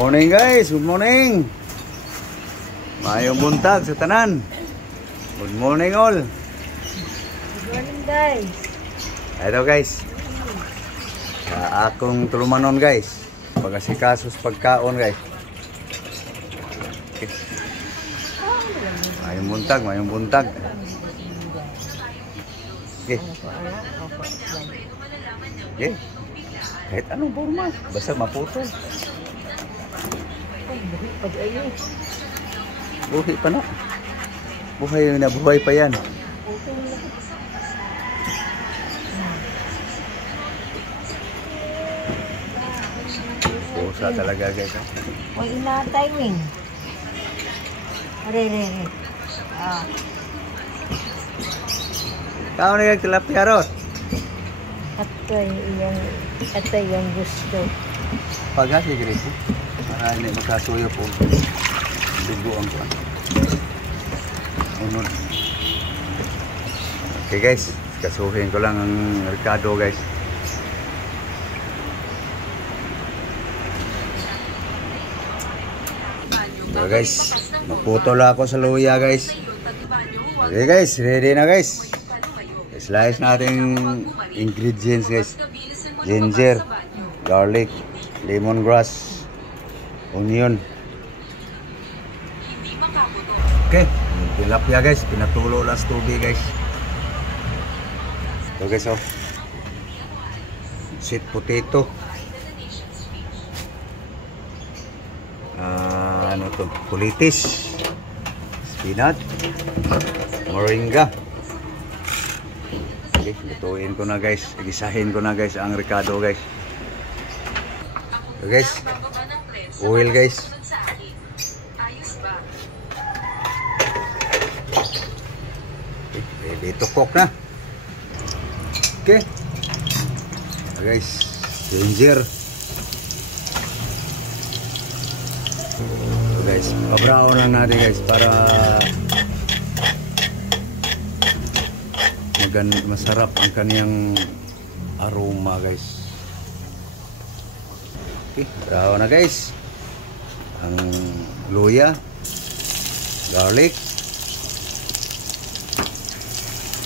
morning guys, good morning. Mayong buntag sa tanan. Good morning all. Good morning guys. Ito guys. Sa akong tulumanon guys. Pagkasikasos pagkaon guys. Okay. Mayong buntag. Okay. Okay. Kahit anong forma, basta maputol. Buhay pa na. Buhay pa yan. Pusa talaga guys. Wala na timing. Are. Kau ni tilapia rot. Ito yung gusto. Pagasi guys. Para hindi makasuyo po. Dugo ang kuwan. Unod. Okay guys, kasuhin ko lang ang Ricardo guys. So guys, naputol ako sa luya guys. Okay guys, ready na guys. Slice natin ingredients guys. Ginger, garlic, lemongrass, onion. Okay, tilapia guys, pinatulo lang sa tubig guys. Ito guys oh. Sweet potato. Ano to? Kulitis. Spinach. Moringa. Okay, lutuin ko na guys. Gisahin ko na guys ang Ricardo guys. So guys, oil guys. Ready to cook na. Okay. So guys, ginger. So guys, pa-brown na natin guys para masarap ang kaniyang aroma guys. Okay, brown na guys. Ang luya, garlic,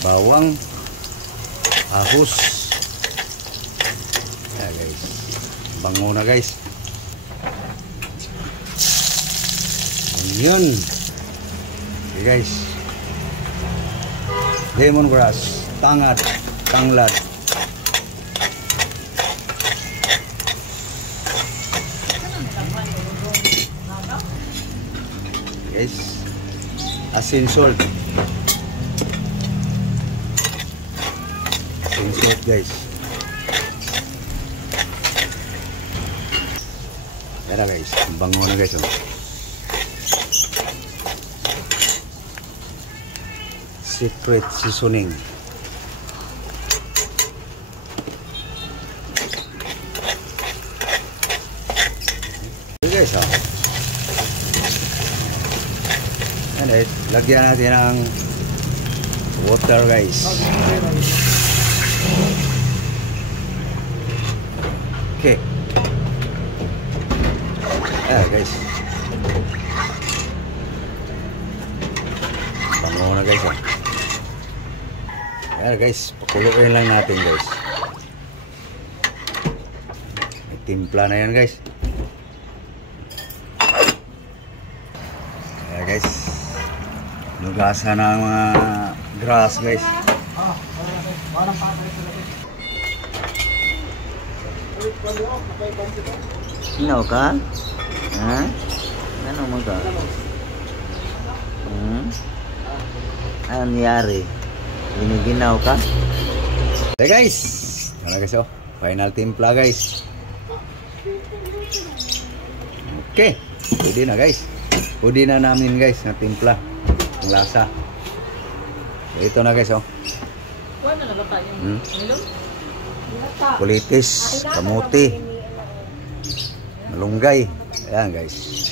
bawang, ahos. Yeah, guys. Bango na guys. Onion. Okay guys. Lemongrass, tanglad. Guys, asin salt. Asin salt guys. Yan na guys, bango na guys. Oh. Secret seasoning. Okay guys, oh. And guys, lagyan natin ng water guys. Okay. Yeah guys. Bango na guys, oh. Ayan guys, pakuluin lang natin guys. May timpla na yan guys. Ayan guys, lugasan ng mga grass guys. Sino ka? Ha? Ano mo ka? Ano nangyari? Giniginaw ka? Okay guys, ano guys oh, final timpla guys. Okay, pwede na guys. Pwede na namin guys na timpla ang lasa. Ito na guys oh. Kulitis, kamuti, malunggay. Ayan guys.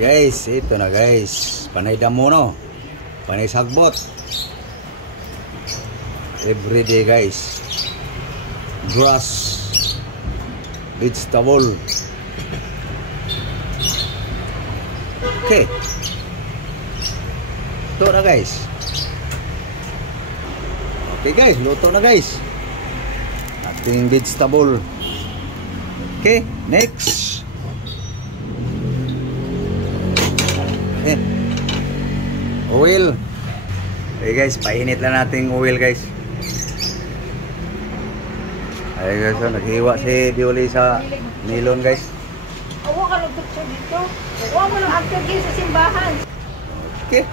Guys, ito na guys. Panay damo no. Panay sagbot. every day guys. Grass, vegetable. Okay. Luto na guys. Okay guys, luto na guys. Ating vegetable. Okay, next. Oil. Okay guys, painit lang natin oil guys. Ay guys, so, naghiwa si Dioli sa nilon guys. Awa ka lang sa dito. Awa mo lang after game sa simbahan. Okay.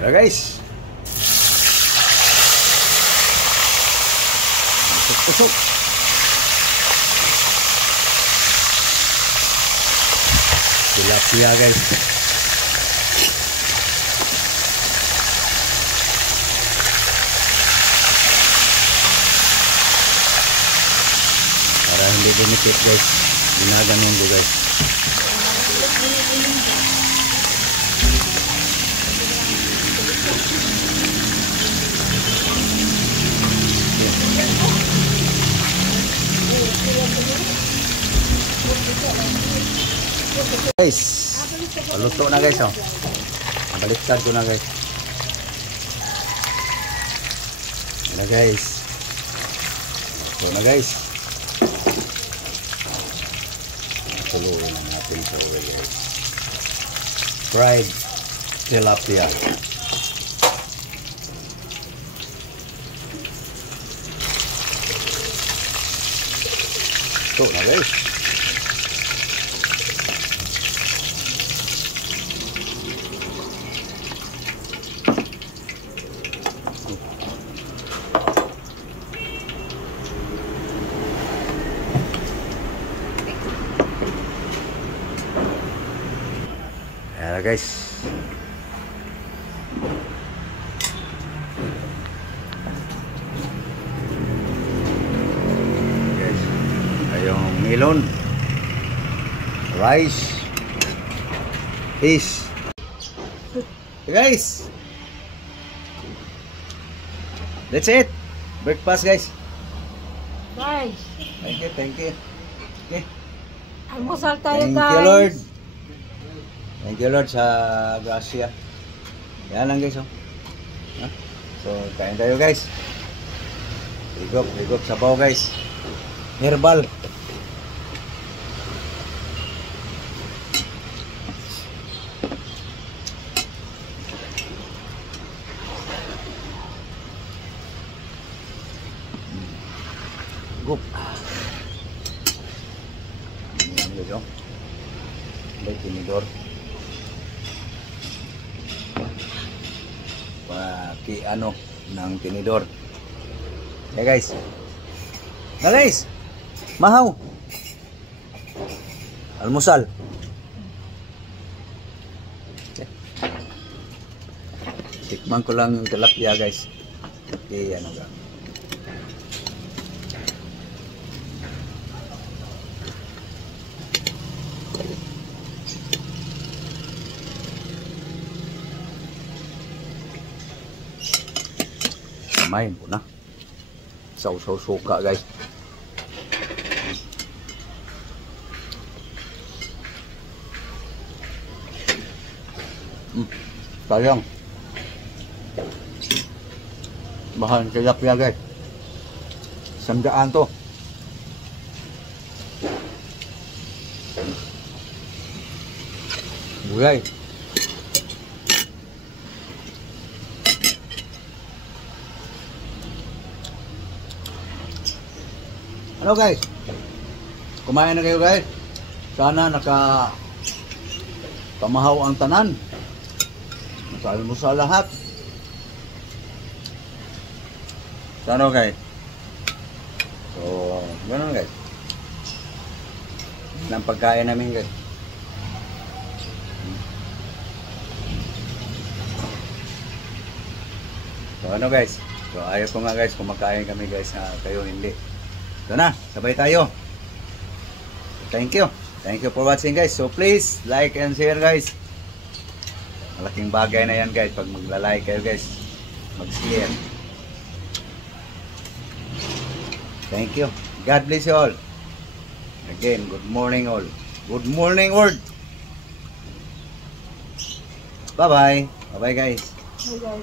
Tara guys. Pusok-pusok. Tilapia guys. Para hindi dumikit guys. Ginaganon ko guys. Guys, paluto na guys, oh. Baliktad ko na guys. Yan na guys. Paluto na guys. Paluto na natin sa oil guys. Fried tilapia. Paluto na guys. Ayan guys. Guys, ayong melon, rice, fish. Guys, that's it. Breakfast guys. Guys, Thank you, thank you. Okay. almusal tayo Thank guys. you Lord. Thank you Lord sa grasya. Yan lang guys, oh. Ha? So, kain tayo guys. Higop sabaw guys. Herbal. Higop. Yan guys, oh. May tinidor. Paki ano ng tinidor. Okay guys. Na guys. Mahaw. Almusal. Okay. Tikman ko lang yung tilapia guys. Okay, ano ga. Main po na. Sausaw suka guys. Sayang. Bahan tilapia guys. 100 to. Gulay. Ano guys? Kumain na kayo guys. Sana naka pamahaw ang tanan. Naka-almusal lahat. Sana guys. So, ganoon guys. Yan ang pagkain namin guys. So ano guys? So ayaw ko nga guys kumakain kami guys na kayo hindi. Ito na, sabay tayo. Thank you. Thank you for watching guys. So please like and share guys. Malaking bagay na yan guys pag magla-like kayo guys. Mag-share. Thank you. God bless you all. Again, good morning all. Good morning world. Bye-bye. Bye-bye guys. Hey guys.